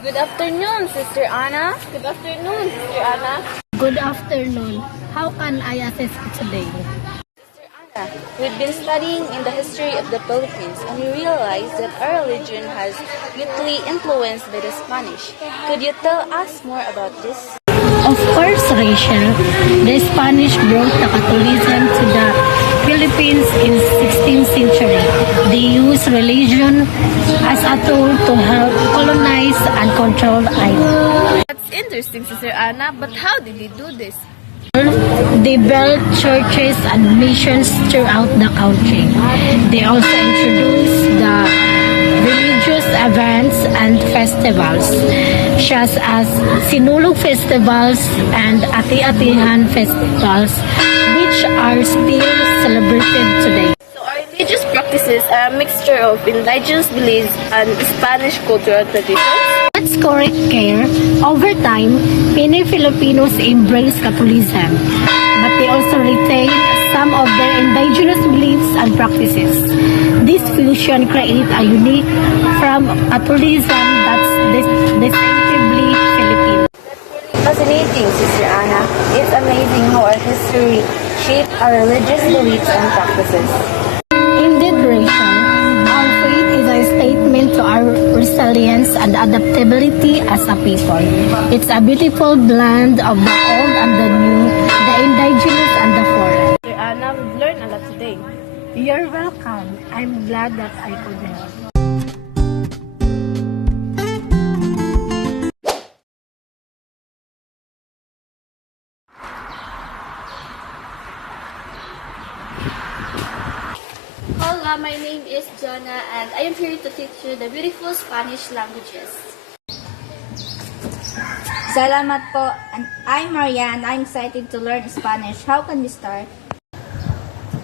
Good afternoon, Sister Anna. Good afternoon, Sister Anna. Good afternoon. How can I assist you today? Sister Anna, we've been studying in the history of the Philippines and we realized that our religion has greatly influenced by the Spanish. Could you tell us more about this? Of course, Rachel. The Spanish brought the Catholicism to the Philippines in 16th century. They used religion as a tool to help colonize and control islands. That's interesting, Sister Anna, but how did they do this? They built churches and missions throughout the country. They also introduced the religious events and festivals, such as Sinulog festivals and Ati-Atihan festivals, which are still celebrated today. So our religious practices are a mixture of indigenous beliefs and Spanish cultural traditions. That's correct, Care. Over time, many Filipinos embrace Catholicism, but they also retain some of their indigenous beliefs and practices. This fusion creates a unique from Catholicism that's distinctively Filipino. Fascinating, Sister Anna. It's amazing how our history shaped our religious beliefs and practices. Indeed, Rachel, our faith is a statement to our resilience and adaptability as a people. It's a beautiful blend of the old and the new, the indigenous and the foreign. Sister Anna, we've learned a lot today. You're welcome. I'm glad that I could help. Hola, my name is Jonah and I am here to teach you the beautiful Spanish languages. Salamat po. And I'm Marianne. I'm excited to learn Spanish. How can we start?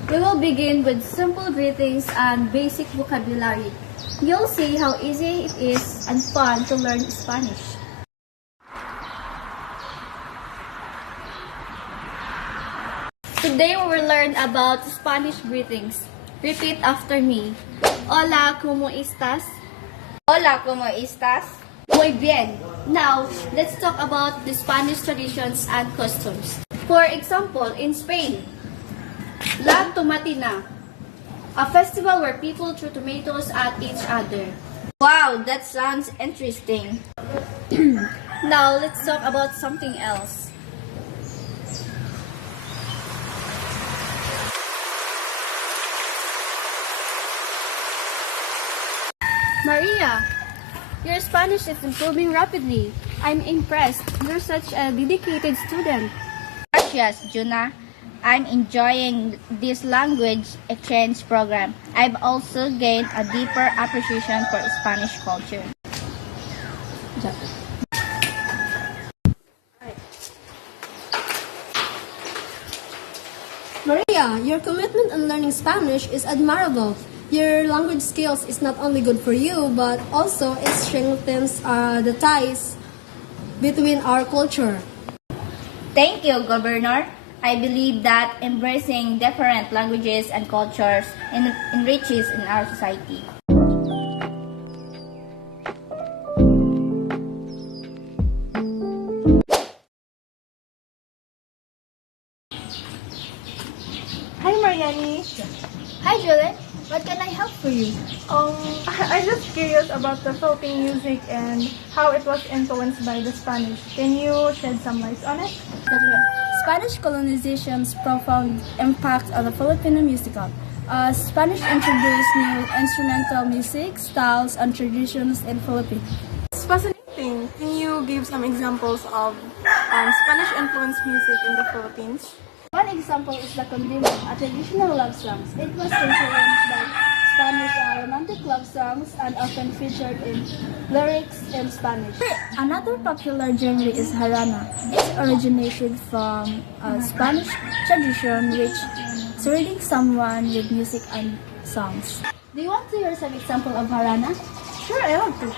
We will begin with simple greetings and basic vocabulary. You'll see how easy it is and fun to learn Spanish. Today we will learn about Spanish greetings. Repeat after me. Hola, ¿cómo estás? Hola, ¿cómo estás? Muy bien. Now, let's talk about the Spanish traditions and customs. For example, in Spain, La Tomatina, a festival where people throw tomatoes at each other. Wow, that sounds interesting. Now, let's talk about something else. Maria, your Spanish is improving rapidly. I'm impressed. You're such a dedicated student. Gracias, Juna. I'm enjoying this language exchange program. I've also gained a deeper appreciation for Spanish culture. Maria, your commitment in learning Spanish is admirable. Your language skills is not only good for you, but also it strengthens the ties between our culture. Thank you, Governor. I believe that embracing different languages and cultures enriches in our society. Hi, Mariani. Hi, Juliet. What can I help for you? I'm just curious about the Philippine music and how it was influenced by the Spanish. Can you shed some light on it? Spanish colonization's profound impact on the Filipino musical. Spanish introduced new instrumental music styles and traditions in Philippines. It's fascinating. Can you give some examples of Spanish-influenced music in the Philippines? One example is the Condiment, a traditional love song. It was influenced by Spanish romantic love songs and often featured in lyrics in Spanish. Another popular genre is Harana. It originated from a Spanish tradition which serenading someone with music and songs. Do you want to hear some example of Harana? Sure, I want to.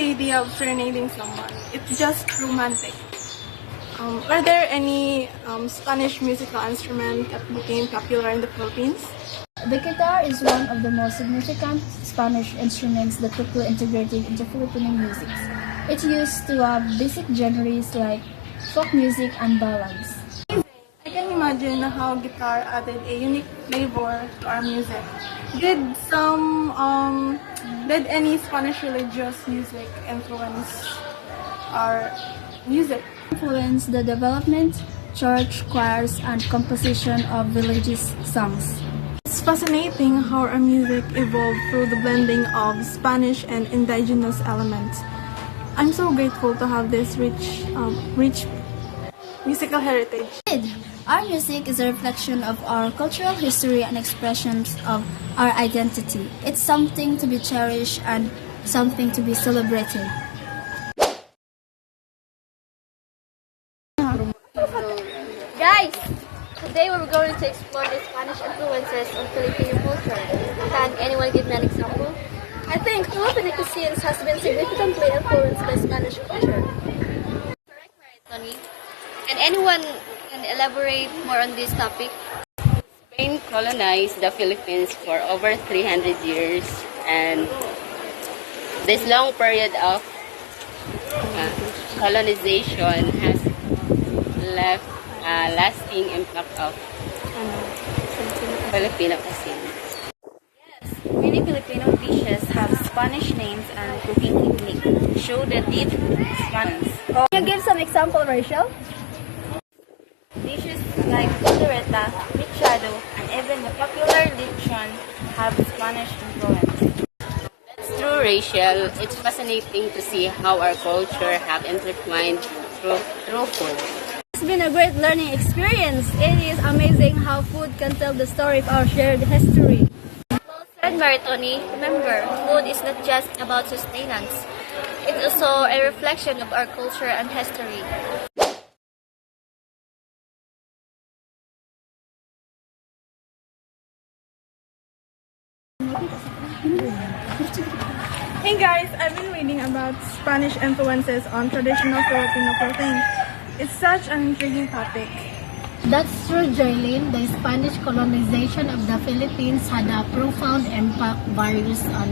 the idea of serenading someone. It's just romantic. Are there any Spanish musical instruments that became popular in the Philippines? The guitar is one of the most significant Spanish instruments that quickly integrated into Filipino music. It's used to basic genres like folk music and ballads. I can imagine how guitar added a unique flavor to our music. Did any Spanish religious music influence our music? Influence the development, church choirs, and composition of religious songs. It's fascinating how our music evolved through the blending of Spanish and indigenous elements. I'm so grateful to have this rich musical heritage. Our music is a reflection of our cultural history and expressions of our identity. It's something to be cherished and something to be celebrated. Guys, today we're going to explore the Spanish influences on Filipino culture. Can anyone give me an example? I think Filipino cuisine has been significantly influenced by Spanish culture. Correct, Tony. And anyone can elaborate more on this topic? Spain colonized the Philippines for over 300 years, and this long period of colonization has left a lasting impact of Filipino cuisine. Many Filipino dishes have Spanish names and cooking technique show the deep Spanish. Can you give some example, Rachel? Dishes like caldereta, mechado, and even the popular lechon have Spanish influence. That's true, Rachel. It's fascinating to see how our culture have intertwined through food. It's been a great learning experience. It is amazing how food can tell the story of our shared history. Well said, Maritoni. Remember, food is not just about sustenance. It's also a reflection of our culture and history. Hey guys, I've been reading about Spanish influences on traditional Filipino clothing. It's such an intriguing topic. That's true, Jaylene. The Spanish colonization of the Philippines had a profound impact varies on